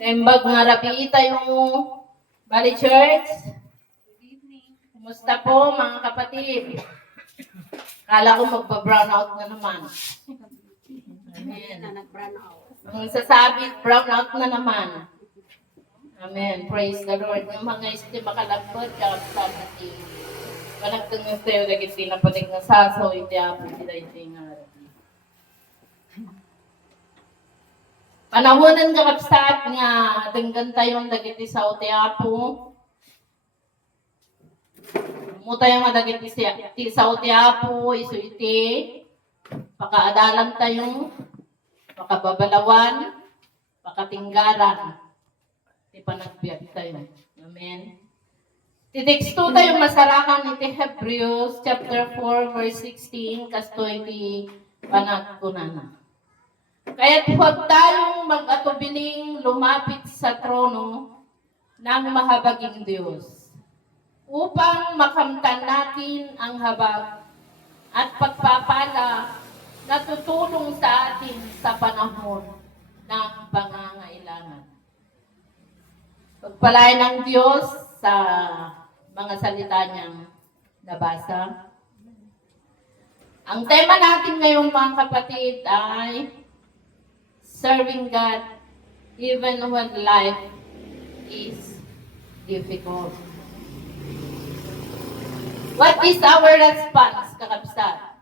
Nembag nga rabi tayo, Bali Church. Kumusta po mga kapatid? Kala ko magpa-brown out na naman. Amen. Ang sasabi, brown out na naman. Amen. Praise the Lord. Yung mga isti makalagpot, kapsa natin. Managtang yung tayo, lagit pinapatig na saso, iti apo, iti nga. Panahonan ka kapsat nga, denggan tayong dagiti sa Oteapo. Mutay nga dagiti sa Oteapo, iso iti, pakaadalan tayong, pakababalawan, pakatinggaran, iti panagbiag tayo. Amen. Titeksto tayong masarakan iti Hebrews chapter 4 verse 16, kasto iti panagkunana. Kaya't huwag tayong mag-atubiling lumapit sa trono ng mahabaging Diyos upang makamtan natin ang habag at pagpapala na tutulong sa atin sa panahon ng pangangailangan. Pagpalain ng Diyos sa mga salita niyang nabasa. Ang tema natin ngayon mga kapatid ay serving God even when life is difficult. What is our response, kakabsat,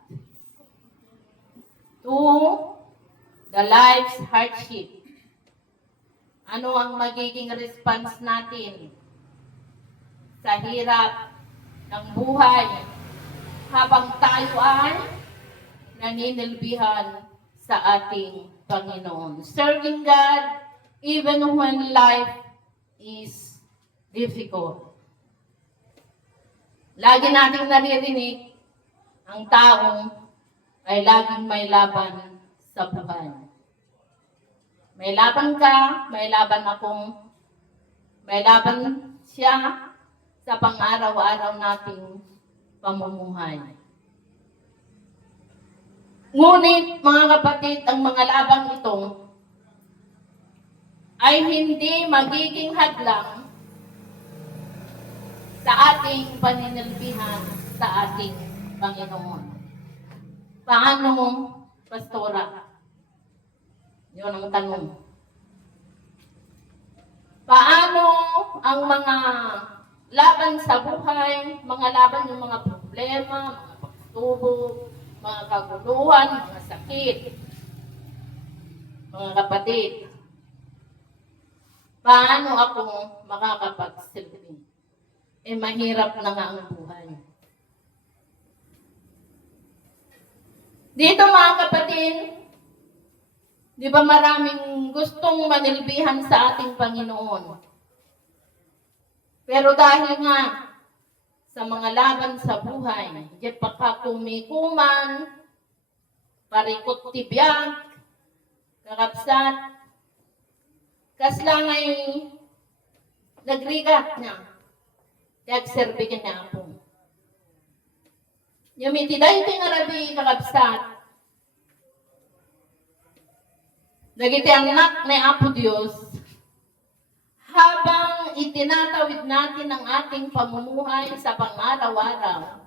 to the life's hardship? Ano ang magiging response natin sa hirap ng buhay habang tayo ay naninilbihan sa ating Panginoon? Serving God even when life is difficult. Lagi nating naririnig, ang taong ay laging may laban sa buhay. May laban ka, may laban akong, may laban siya sa pang-araw-araw nating pamumuhay. Ngunit, mga kapatid, ang mga labang ito ay hindi magiging hadlang sa ating paninilbihan sa ating Panginoon. Paano, Pastora? Yun ang tanong. Paano ang mga laban sa buhay, mga laban yung mga problema, mga pagsubok, mga kaguluhan, mga sakit, mga kapatid, paano ako makakapagsilbi? Mahirap na nga ang buhay. Dito mga kapatid, di ba maraming gustong manilbihan sa ating Panginoon? Pero dahil nga sa mga laban sa buhay, di pakakumikuman, parikot tibiyag, kakapsat, kaslang ay nagrigat niya, nagserbigan niya ako. Yung itiday ito nga rabi kakapsat, nagiti ang anak ni Apo Diyos, habang itinatawid natin ang ating pamumuhay sa pang-araw-araw,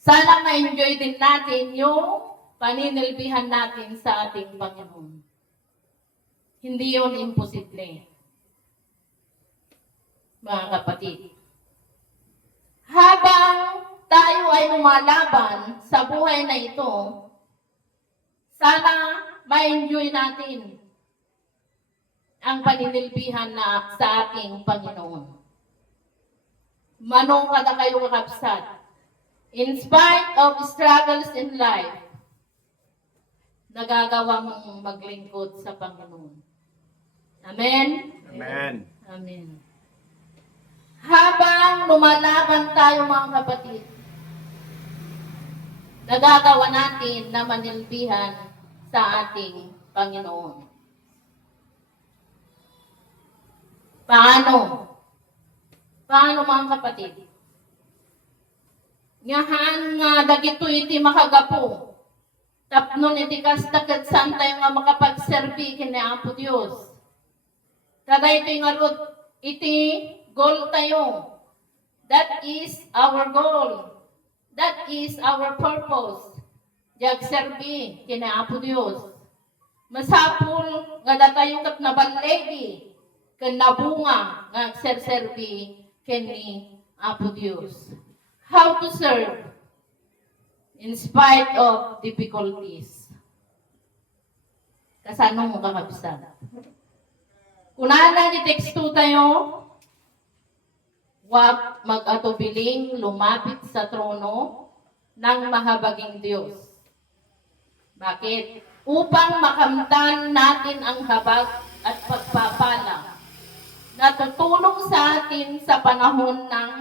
sana ma-enjoy din natin yung paninilbihan natin sa ating Panginoon. Hindi yun imposible, mga kapatid. Habang tayo ay lumalaban sa buhay na ito, sana ma-enjoy natin ang paninilbihan na sa ating Panginoon. Manong kada kayo kakapsat. In spite of struggles in life, nagagawa mong maglingkod sa Panginoon. Amen? Amen. Amen. Habang lumalaban tayo mga kapatid, nagagawa natin na manilbihan sa ating Panginoon. Paano? Paano mga kapatid? Ngahan nga dagito iti makagapo. Tapnon iti kastakad saan tayo nga makapagserbi kini Apo Diyos. Taday ito nga rod, iti goal tayo. That is our goal. That is our purpose. Diag serbi, kinaapo Diyos. Masapul, nga datayo kat nabalegi, kan nabunga, nga serserbi, kini Apo Diyos. How to serve in spite of difficulties. Kasano mo kakabisa? Kunana ni teksto tayo, wag mag-atubiling lumapit sa trono ng mahabaging Diyos. Bakit? Upang makamtan natin ang habag at pagpapala na tutulong sa atin sa panahon ng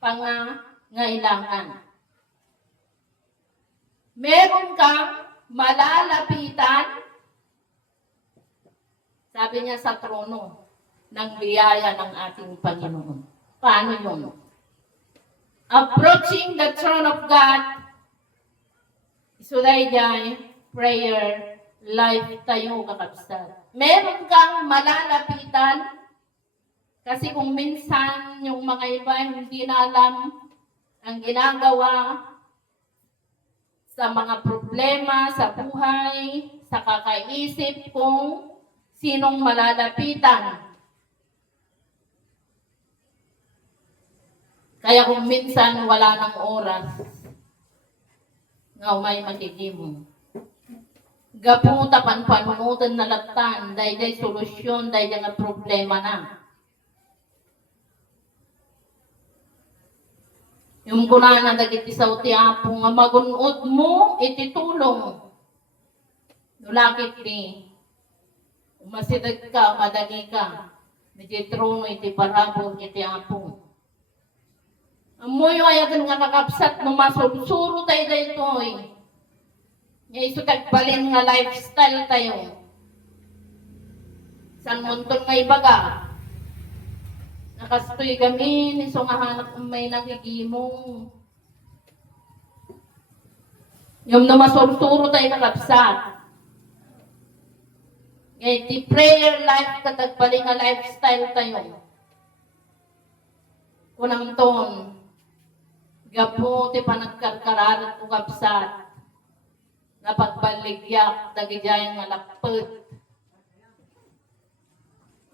pangangailangan. Meron kang malalapitan, sabi niya, sa trono ng biyaya ng ating Panginoon. Paano yun? Approaching the throne of God, isulayjay, prayer, life tayo kakabsat. Meron kang malalapitan, kasi kung minsan yung mga iba hindi na alam ang ginagawa sa mga problema sa buhay, sa kakaisip kung sinong malalapitan. Kaya kung minsan wala ng oras, nga may magigimo. Gaputa panpanunutan na latan, dahil solusyon, dahil nga problema na. Yung kunana dagiti sa uti apo nga magunod mo ititulong. Nulakit ni umasidag ka, madali ka. Medyo trono iti parabol iti apo. Amoy ayagan nga nakapsat no masursuro tayo daytoy. Nga iso tagbalin nga lifestyle tayo. San muntong nga ibaga. Nakastoy gamin, iso nga hanap may nagigimong. Yung namasursuro tayo nakapsat. Ngayon, di prayer life katagpali nga lifestyle tayo. Kunang ton, gapo ti panagkarkararat ko kapsat. Napagbaligyak, dagijay nga lapet.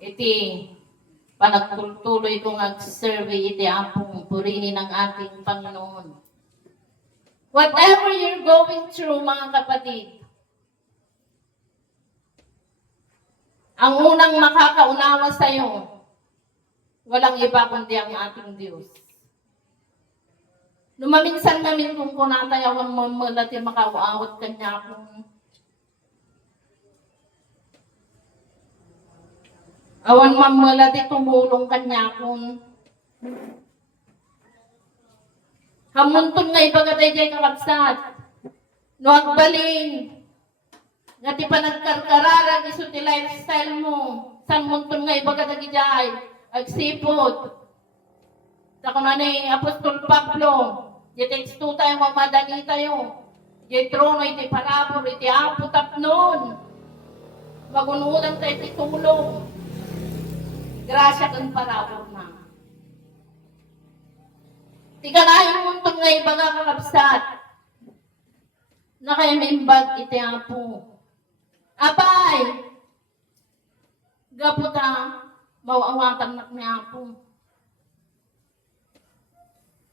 Iti, panagtuloy kong ag-survey iti apong purihin ng ating Panginoon. Whatever you're going through, mga kapatid, ang unang makakaunawa sa iyo, walang iba kundi ang ating Diyos. Lumaminsan namin kung kunatay awang mamalati makawaawat kanya kung awan mamalati tumulong kanya kung hamuntun nga ibagatay jay kakabsat. No agbalin. Nga ti panagkarkararan iso ti lifestyle mo. San muntun nga ibagatay jay. Agsipod. Tako na ni Apostol Pablo. Di teksto tayo mamadali tayo. Di trono iti parabol iti apo tapnon. Magunudan tayo iti tulong. Grasya kang parabol na. Tika na yung muntong nga iba nga kakabsat. Na kayo mimbag iti apo. Apay! Gaputa, mawawatan na ni apo.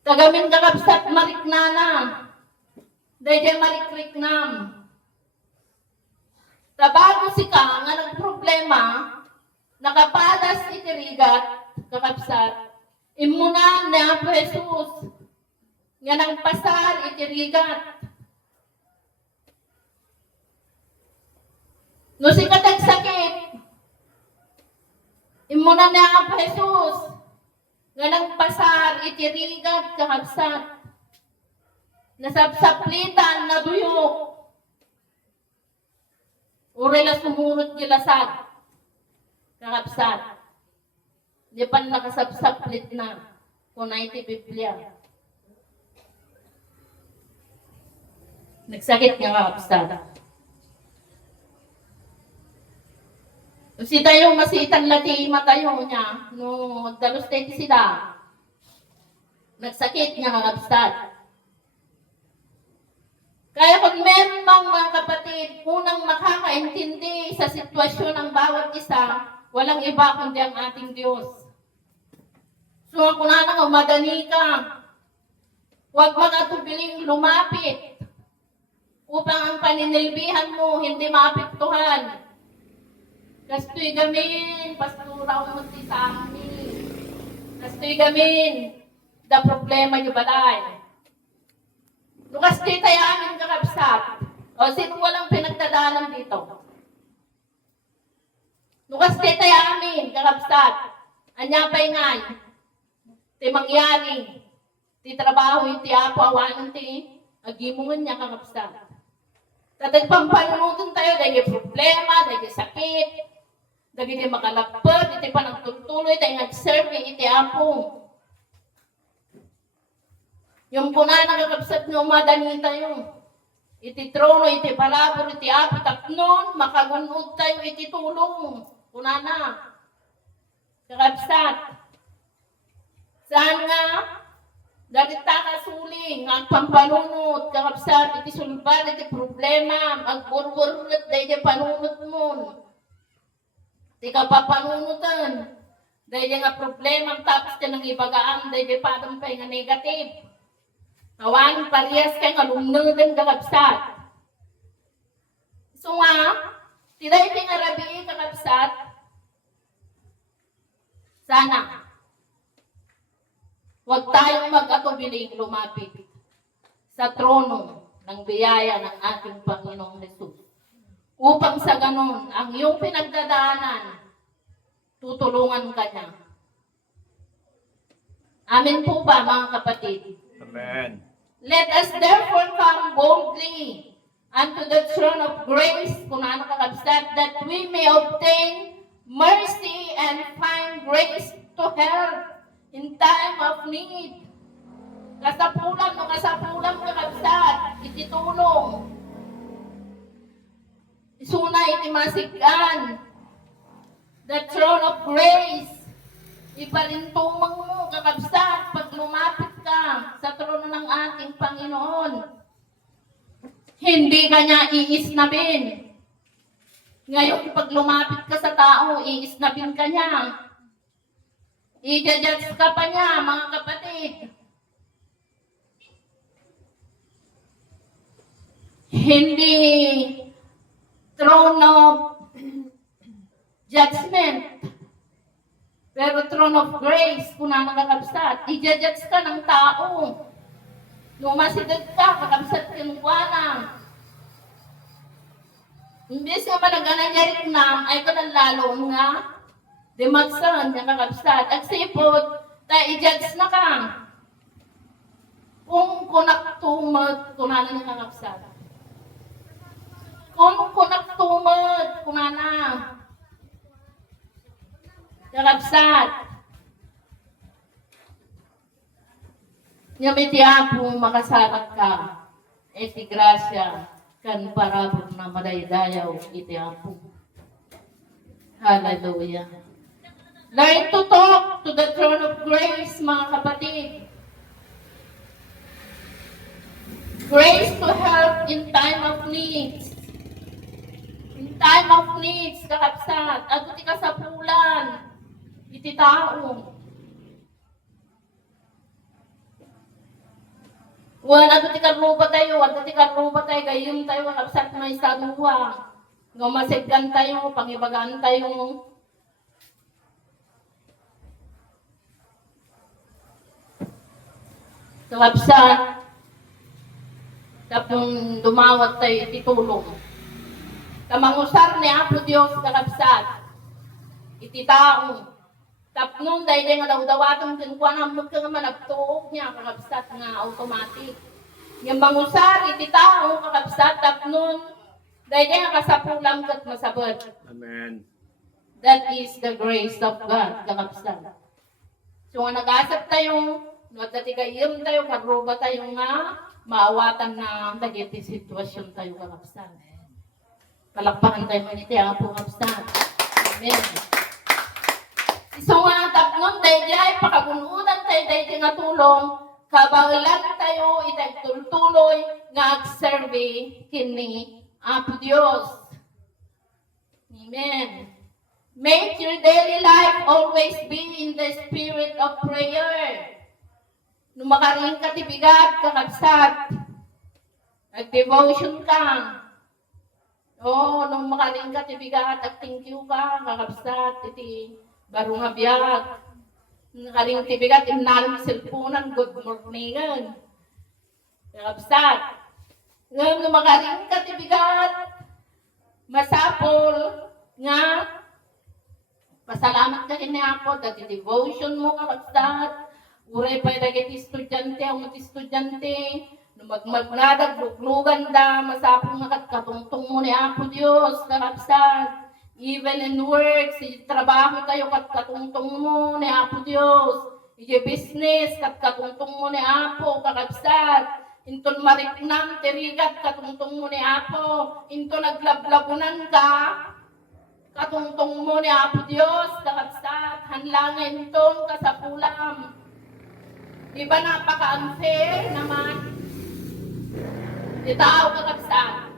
Tagamin kakabsat mariknana. Dahil marikriknam. Tabago si ka nga nagproblema, nakapadas itirigat, kakabsat, imuna ni Apo Jesus, nga nang pasar itirigat. No si katagsakit, imuna ni Apo Jesus, nga nang pasar itirigat, kakabsat, nasapsaplitan na duyok, urela sumurot gilasad, kakabsat. Di pa nakasapsaplit na kung na iti Biblia. Nagsakit nga kakabsat. Si tayo masitan lati matayo niya. No, magdalos tayo sila. Nagsakit niya kakabsat. Kaya kung meron bang mga kapatid, unang makakaintindi sa sitwasyon ng bawat isa, walang iba kundi ang ating Diyos. So kung na madani ka, huwag magatubiling lumapit upang ang paninilbihan mo hindi maapektuhan. Kastoy gamin, pasturaw mo si sa amin. Kastoy gamin, the problema nyo balay. Lukas di tayo amin kakabsat. O sino walang pinagdadaanan dito? Lukas di tayo amin kakabsat. Anya pa'y ngay. Ti mangyari. Ti trabaho iti apo awanan ti. Agimungan niya kakabsat. Tatagpampanunutin tayo dahil problema, dahil sakit. Dahil iti makalapad, iti panagtutuloy, tayo nag-serve iti apo. Yung puna nakakabsat ng madani tayo. Iti trono, iti palabor, iti apo, tapnon, makagunod tayo, iti tulong. Puna na. Kakabsat. Saan nga? Dahil takasuling, ang pampanunot, kakabsat, iti sulban, iti problema, magburburot, dahil iti panunot mo. Iti kapapanunutan. Dahil nga problema, tapos ka nang ibagaan, dahil padampay nga negative. Kawan, parehas kang alumnudan kakabsat. So nga, tiday pinarabi kakabsat, sana, huwag tayong mag-atubiling lumapit sa trono ng biyaya ng ating Panginoong Hesus. Upang sa ganon, ang iyong pinagdadaanan, tutulungan ka niya. Amen po ba mga kapatid? Amen. Let us therefore come boldly unto the throne of grace, kung ano kakabsat, that we may obtain mercy and find grace to help in time of need. Kasapulan kakabsat, ititulong. Isuna itimasigan. The throne of grace. Ipalintumang mo, kakabsat, pag lumapit ka sa trono ng ating Panginoon. Hindi ka niya iisnabin. Ngayon, pag lumapit ka sa tao, iisnabin ka niya. I-judge ka pa niya, mga kapatid. Hindi throne of judgment. Pero throne of grace, kung na nakakabsat, i-judge ka ng tao. Lumasidad ka, kakabsat ka ng kuwanang. Imbes nga malaganan niya rin na, ay ka ng lalo nga, di magsan, niya kakabsat. At sipot, tayo i-judge na ka. Kung kunaktumad, kung na niya kakabsat. Kung kunaktumad, kung na kakabsat. Nga may tiyapo makasarat ka, iti grasya, kan parabot na madaydayaw, iti apo. Hallelujah. Learn to talk to the throne of grace, mga kapatid. Grace to help in time of needs. In time of needs, kakabsat. Ato ti kasapulan. Iti tao. Wala ato ti karuba tayo, gayon tayo, kakabsat may saduwa. Gumasiggan tayo, pangibagaan tayo. Kakabsat. Tapos dumawat tayo, ititulong. Kamangusar ni Apo Diyos, kakabsat. Iti tao. Tapnon, dahil nga daw-dawatong kinukuha ng magkamanagtuog niya, kakabsat nga automatic. Yung mangusar, iti tao, kakabsat, tapnon, dahil nga kasapulam kat masabot. Amen. That is the grace of God, kakabsat. So nga nag-asap tayo, nagdatigayim tayo, karuba tayo nga, maawatan na dagiti sitwasyon tayo, kakabsat. Palakpakan tayo maniti, ang po, kakabsat. Amen. Iso nga tapnon dayjay pakabunutan tayo dayjay nga tulong kabaulan tayo itagtultuloy nga agserve kini Apo Dios. Amen. Make your daily life always be in the spirit of prayer. Nung makaring ka tibigat, kakabsat, nag-devotion ka. O, nung makaring ka tibigat, thank you ka, kakabsat, iti barong abiyat. Nakaring tibigat, inalang silpunan, good morningan. Kakabsat. Nung makaring ka tibigat, masapol, nga, pasalamat ka kini Apo, dati devotion mo kakabsat, uray pa dagiti estudyante, ang mga estudyante, no magmagnadag, luglugan da, masapong nga katungtong mo ni Apo Dios, kakabsat, even in work, si trabaho tayo katungtong mo ni Apo Dios, iti business, katungtong mo ni Apo, kakabsat, inton mariknam, tirigat, katungtong mo ni Apo, into naglablabunan ka, katungtong mo ni Apo Dios, kakabsat, hanlangin tong kasapulam. Diba napaka-unfair naman? Itao kakabsat.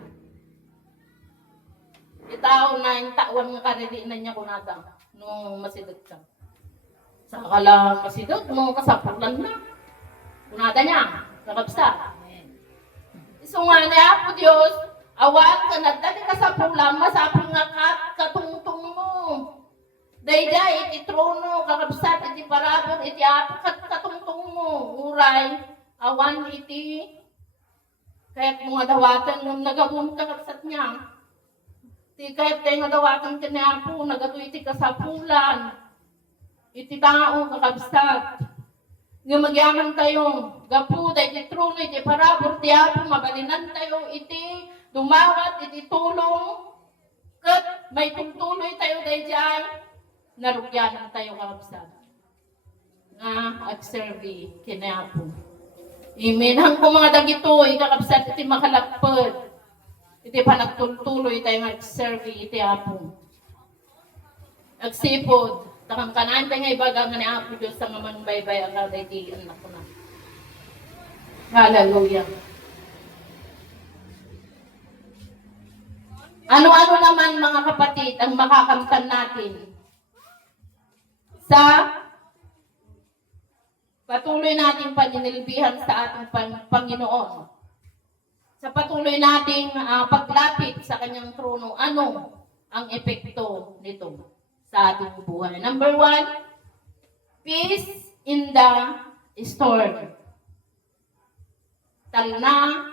Itao na yung tawang nga karirinan niya kunata nung masidot ka. Saka lang masidot, nung kasapulan na. Kunata niya, kakabsat. Iso nga ni Apo Dios, awan ka na, dati kasapulan, masapang nga katungtong mo. Dayjay, iti trono, kakabsat, iti parabor, iti apo, katungtong mo. Uray, awan iti, kahit mga dawatan nung nagabun kakabsat niya. Kahit tayo nga dawatan ka niya po, nagato iti kasapulan. Iti tao, kakabsat. Nga magyaman tayo, gapuda, iti trono, iti parabor, iti apo, mabalinan tayo, iti dumawat, iti tulong. Kat may tungtuloy tayo dayjay. Narugyanan tayo kakabsat. Nga agserve kinapo. Amen. Hangko mga dagito, kakabsat iti makalapad. Iti panagtultuloy tayo agserve iti apo. Agsipod. Takang kanan tayo nga ibaga nga ni Apo Diyos sa ngaman baybay ang iti anak ko na. Hallelujah. Ano-ano naman mga kapatid ang makakamtan natin sa patuloy nating paninilbihan sa ating Panginoon. Sa patuloy nating paglapit sa kanyang trono, ano ang epekto nito sa ating buhay? Number 1, peace in the storm. Talna,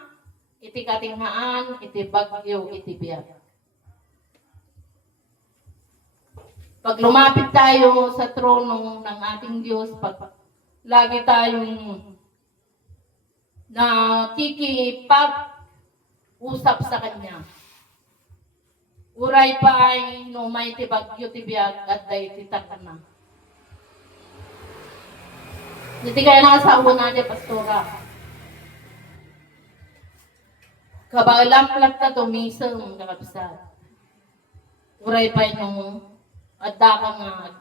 iti katinghaan, iti bagyo, iti biyak. Pag lumapit tayo sa trono ng ating Diyos, pag lagi tayong nakikipag-usap sa Kanya. Uray pa'y no may tibagyo tibiyag at day titakana. Hindi kaya nakasawa natin, Pastora. Kabalam-lag ka tumisang kakabsat. Uray pa'y no at ka nga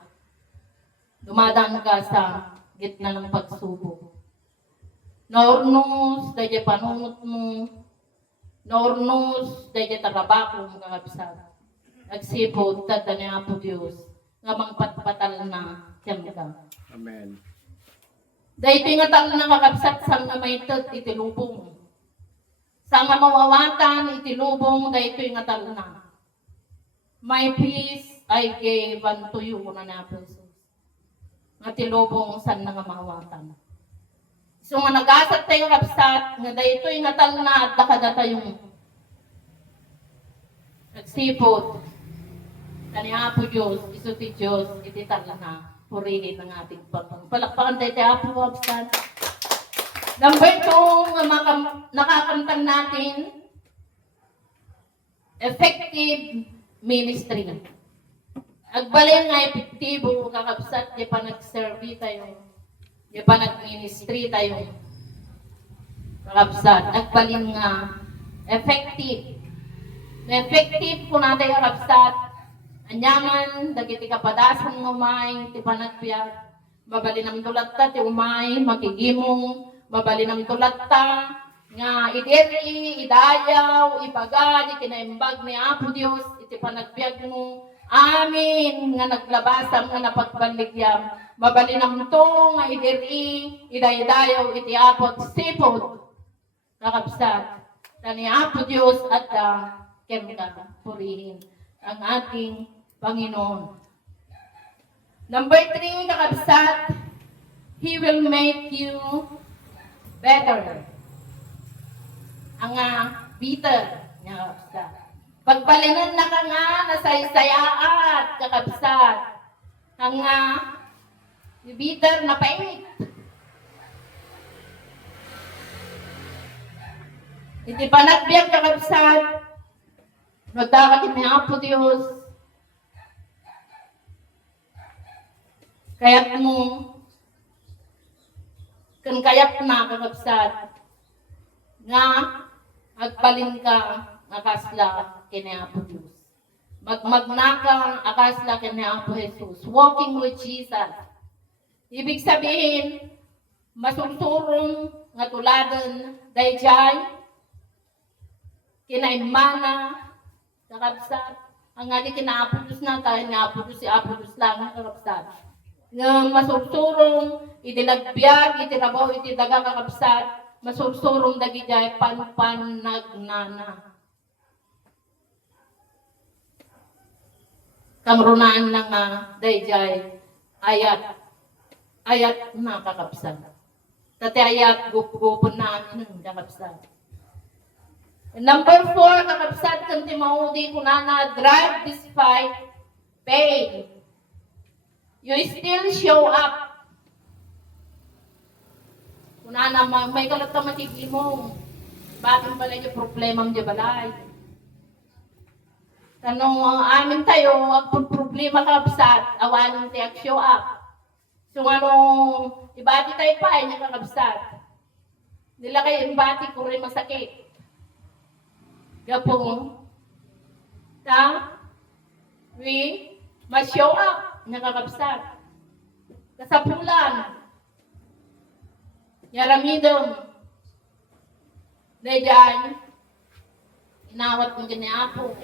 dumadaan ka sa gitna ng pagsubok. Naornos, dahil panunot mo, naornos, dahil tarabako mo kakabsat. Agsipod, tada ni Apo Diyos, nga mangpatpatal na kyan ka. Amen. Dahil tingatal na kakabsat, sang nga may tat, itilubong. Sang nga mawawatan, itilubong, dahil tingatal na. My peace, I gave unto you, kuna na po Jesus. Nga tilubong san na nga mawatan. So nga nagasat tayo kapsat, nga dahito yung natal na at nakadata yung nagsipod. Kanya po Diyos, iso ti Diyos, itital na, purihin ng ating pagpang. Palakpakan tayo po kapsat. Number 2, nga nakakamtang natin, effective ministry. Agbalin nga epektibo, kakabsat, di pa nag-serve tayo, di pa nag-ministry tayo, kakabsat, agbalin nga effective. Na effective po natin kakabsat, Anyaman, dagiti kapadasan ng umay, ti panagbiag. Babali ng tulat ta, ti umay, makigimong, babali ng tulat ta, nga idiri, idayaw, ipagad, itinaimbag ni Apo Diyos, iti panagbiag mo. Amin, nga naglabasam, nga napagbaligyan. Babali ng to, nga idiri, idaydayaw, iti apot, sipod, kakabsat. Tani Apo Diyos at kemka, purihin ang ating Panginoon. Number 3, kakabsat, He will make you better. Ang bitter, kakabsat. Pagpalinan na ka nga, nasaysayaat, kakabsat. Ang bitter na painit. Iti panagbiag, kakabsat, nagdakatin ni Apo Diyos. Kaya't mo, kan kaya't na, kakabsat, nga, agpalin ka, akasla, kini Apo Diyos. Magmagnaka, akasla, kini Apo Jesus. Walking with Jesus. Ibig sabihin, masursurong, nga tuladan, dayjay, kinaimana, kakabsat, ang nga di kina-Apo Diyos na, tayo nga Apo Diyos, si Apo Diyos lang, kakabsat. Nga masursurong, itilagbiag, itirabaw, itidaga, kakabsat, masursurong dagijay, pan-nagnana. Kamrunaan ng dayjay, ayat na kakabsat. Tati ayat, gupon namin ng kakabsat. Number 4, kakabsat, kanti maudi kunana, drive despite pain. You still show up. Kunana, may kalat ka matigimong. Bakit pala yung problema mo di balay? Tanong amin tayo, ang problema kakabsat, awanin tiyak show up. So ibati tayo pa, yung kakabsat. Nila kayo ibati kung rin masakit. Gapong, we must show up. Nakakabsat. Kasapulan. Yaramidom. Dayan. Inawat mo giniapo.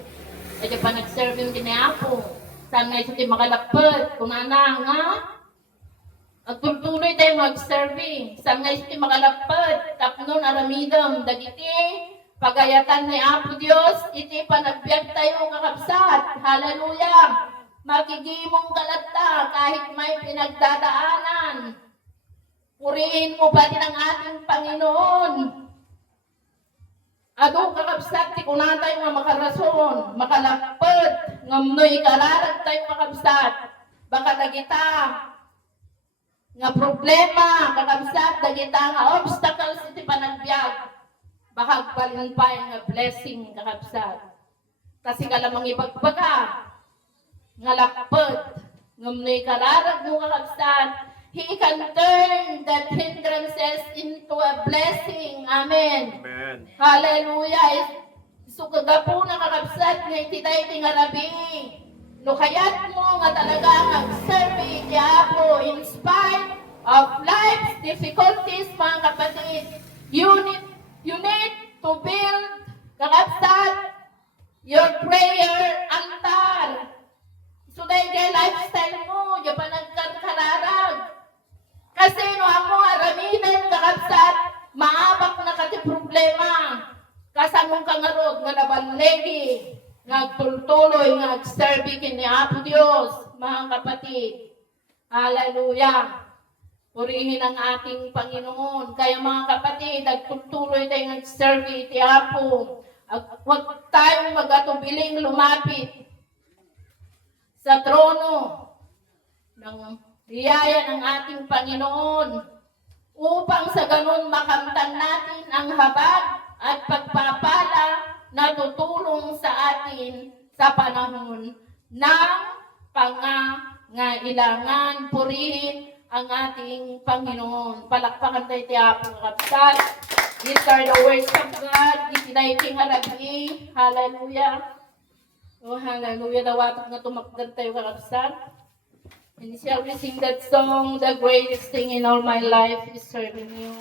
Kaya pa nag-serve yung giniapo. Saan nga ito makalapad. Kung nga, agtultuloy tayo mag-serve. Saan nga ito makalapad. Tapnon aramidom. Dagiti. Pagayatan ni Apo Diyos. Iti panagbiag tayo kakabsat. Hallelujah. Makigimong kalata kahit may pinagdadaanan. Purihin mo pa din ang ating Panginoon. Ado kakabsat, ti kunan tayo nga makarason, makalapad, ngamnoy kararag tayo kakabsat. Baka dagita nga problema, kakabsat, dagita nga obstacles iti panagbiag. Baka agpalimpay nga blessing kakabsat. Kasi kalamang ibagbaga, nga lapad, ngamnoy kararag mo kakabsat, He can turn that hindrances into a blessing. Amen. Amen. Hallelujah. So kagapo na kakabsat nga itiday tingarabi. No kayat mo nga talaga mag-serve ti Apo in spite of life's difficulties, mga kapatid. You need to build kakabsat your prayer altar. So dahil kay lifestyle mo, yung panagkararag. Kasi no ako araminan kakabsat, maabak na kati problema. Kasanong kangarod nga nabanlegi, nagtultuloy, nagserbi kini Apo Diyos, mga kapatid. Hallelujah. Purihin ang ating Panginoon. Kaya mga kapatid, nagtultuloy tayo nagserbi ti Apo. Huwag tayong magatubiling lumapit sa trono ng biyaya ng ating Panginoon upang sa ganun makamtan natin ang habag at pagpapala na tutulong sa atin sa panahon ng pangangailangan. Purihin ang ating Panginoon. Palakpakan tayo ti Apo kakabsat. These are the words of God. Itinay ting halabi. Hallelujah. Oh, hallelujah. Dawatak na tumakdan tayo kakabsat. And shall we sing that song, the greatest thing in all my life is serving you.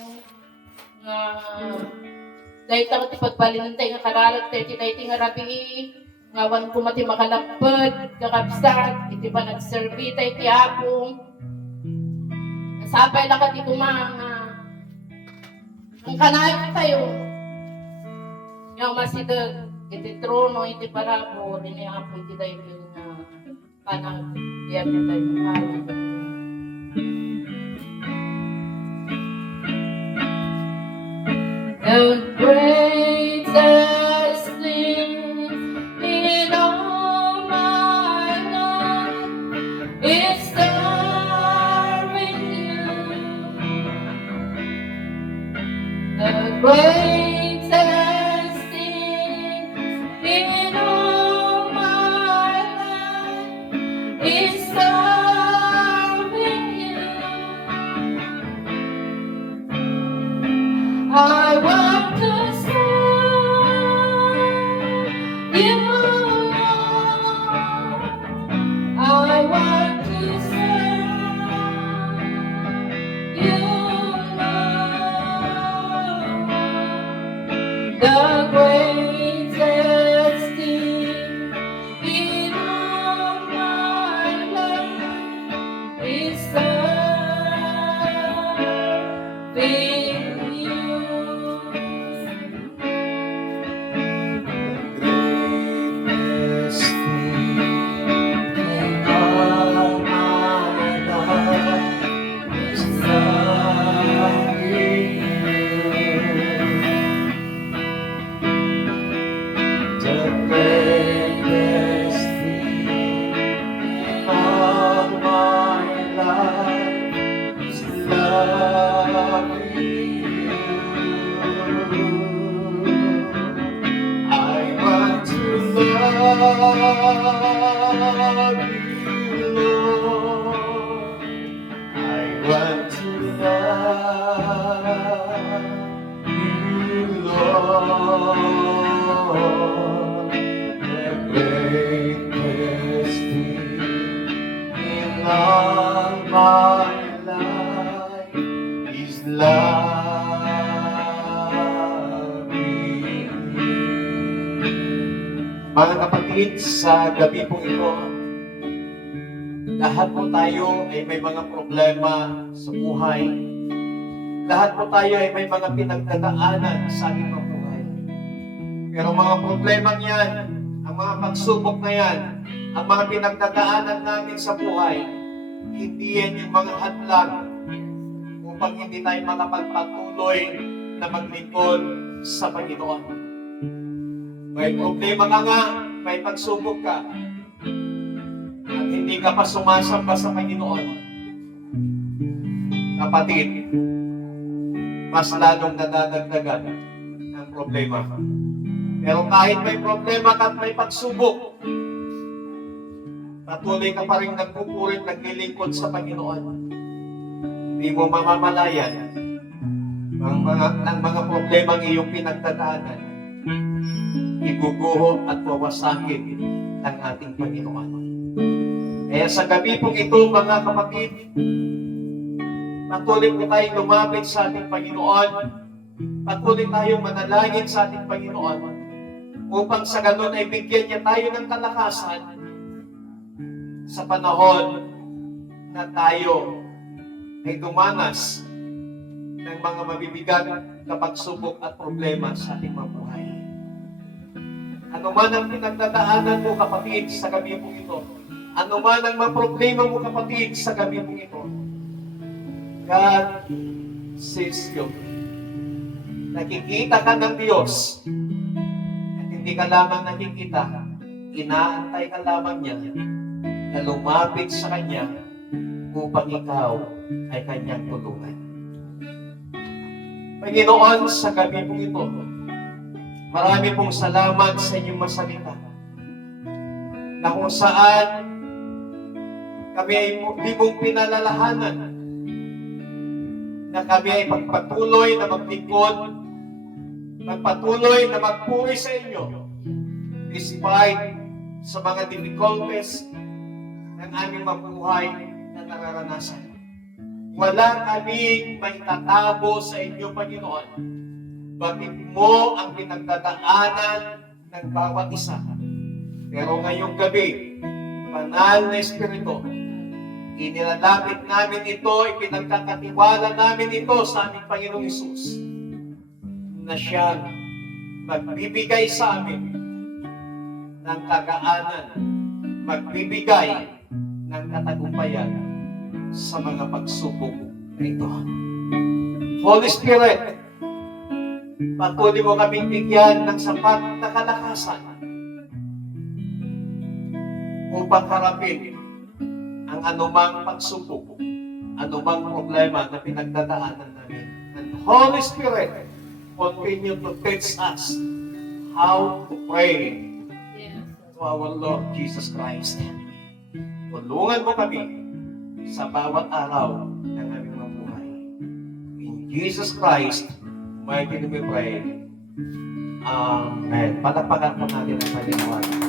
Dahil takot ipagbalin tayo nga karalag tayo, tayo nga rabi, ngawan ko mati makalapad, kakabsat, iti ba nagservi tayo tiyapong. Nasapay lang ka di kumanga. Ang kanayon tayo. Nga masidag, iti trono, iti parabo, rini apo, iti tayo nga panang biyan niya tayo mahal. The greatest thing in all my life is serving you. The greatest thing in all my life is serving you. I want to serve you, Lord. I want to serve you, Lord. The greatest thing in all my life is serving. Mga kapatid, sa gabi po ito, lahat po tayo ay may mga problema sa buhay. Lahat po tayo ay may mga pinagdadaanan sa ating mga buhay. Pero mga problema yan, ang mga pagsubok na yan, ang mga pinagdadaanan natin sa buhay, hindi yan yung mga hadlang upang hindi tayo makapagpatuloy na maglingkod sa Panginoon. May problema ka nga, may pagsubok ka, at hindi ka pa sumasamba sa Panginoon. Kapatid, mas lalong nadadagdagan ang problema. Pero kahit may problema ka at may pagsubok, patuloy ka pa rin nagpupurit, naglilingkod sa Panginoon. Hindi mo mamamalayan ang mga problema ng iyong pinagdadaanan. Iguguho at wawasakin ng ating Panginoon. Kaya sa gabi pong ito, mga kapatid, patuloy po tayong lumapit sa ating Panginoon, patuloy tayong manalangin sa ating Panginoon, upang sa ganon ay bigyan niya tayo ng kalakasan sa panahon na tayo ay dumanas ng mga mabibigat na pagsubok at problema sa ating mga buhay. Ano man ang pinagdadaanan mo, kapatid, sa gabi po ito, ano man ang mga problema mo, kapatid, sa gabi po ito, God sees you. Nakikita ka ng Diyos, at hindi ka lamang nakikita, inaantay ka lamang niya na lumapit sa Kanya upang ikaw ay Kanyang tulungan. Panginoon, sa gabi po ito, marami pong salamat sa inyong masalita na kung saan kami ay di mong pinalalahanan na kami ay pagpatuloy na maglingkod, magpatuloy na magpuri sa inyo despite sa mga difficulties ng aming mabuhay na nararanasan. Wala kaming maitatago sa inyo, Panginoon. Batid mo ang pinagdadaanan ng bawat isa. Pero ngayong gabi, Banal na Espiritu, inilalapit namin ito, ipinagkakatiwala namin ito sa aming Panginoong Hesus, na siyang magbibigay sa amin ng kagaanan, magbibigay ng katagumpayan sa mga pagsubok na ito. Holy Spirit, patuloy mo kaming bigyan ng sapat na kalakasan upang harapin ang anumang pagsubok, anumang problema na pinagdadaanan namin. And Holy Spirit, continue to teach us how to pray to our Lord Jesus Christ. Tulungan mo kami sa bawat araw ng aming mga buhay. In Jesus Christ, mighty name we pray. Amen. Palakpakan po natin ang Panginoon.